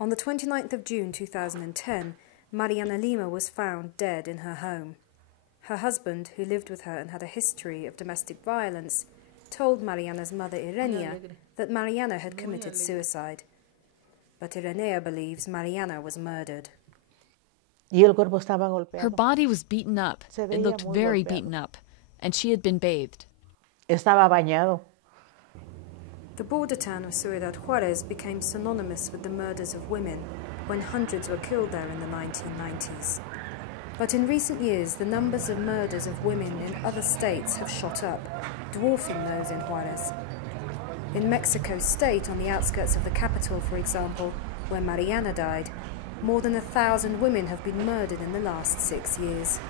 On the 29th of June 2010, Mariana Lima was found dead in her home. Her husband, who lived with her and had a history of domestic violence, told Mariana's mother Irenia that Mariana had committed suicide. But Irenia believes Mariana was murdered. Her body was beaten up. It looked very beaten up, and she had been bathed. The border town of Ciudad Juarez became synonymous with the murders of women when hundreds were killed there in the 1990s. But in recent years, the numbers of murders of women in other states have shot up, dwarfing those in Juarez. In Mexico State, on the outskirts of the capital, for example, where Mariana died, more than 1,000 women have been murdered in the last 6 years.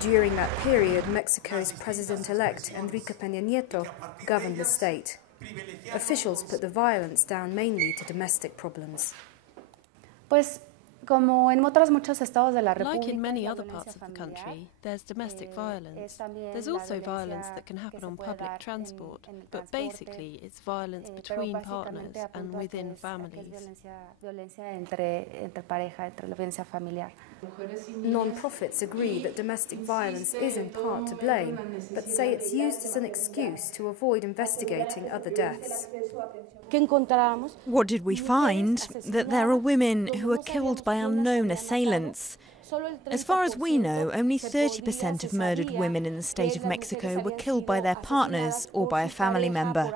During that period, Mexico's president-elect Enrique Peña Nieto governed the state. Officials put the violence down mainly to domestic problems. Like in many other parts of the country, there's domestic violence. There's also violence that can happen on public transport, but basically it's violence between partners and within families. Non-profits agree that domestic violence is in part to blame, but say it's used as an excuse to avoid investigating other deaths. What did we find? That there are women who are killed by unknown assailants. As far as we know, only 30% of murdered women in the state of Mexico were killed by their partners or by a family member.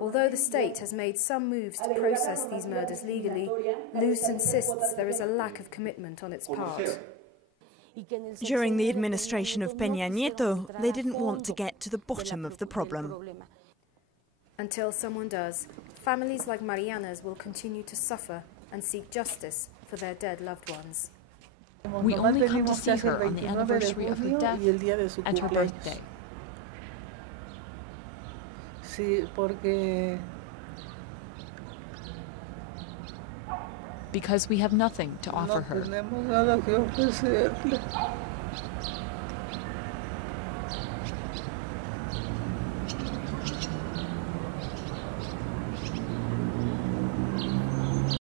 Although the state has made some moves to process these murders legally, Luz insists there is a lack of commitment on its part. During the administration of Peña Nieto, they didn't want to get to the bottom of the problem. Until someone does, families like Mariana's will continue to suffer and seek justice for their dead loved ones. We only come to see her on the anniversary of her death and her birthday. Because we have nothing to offer her.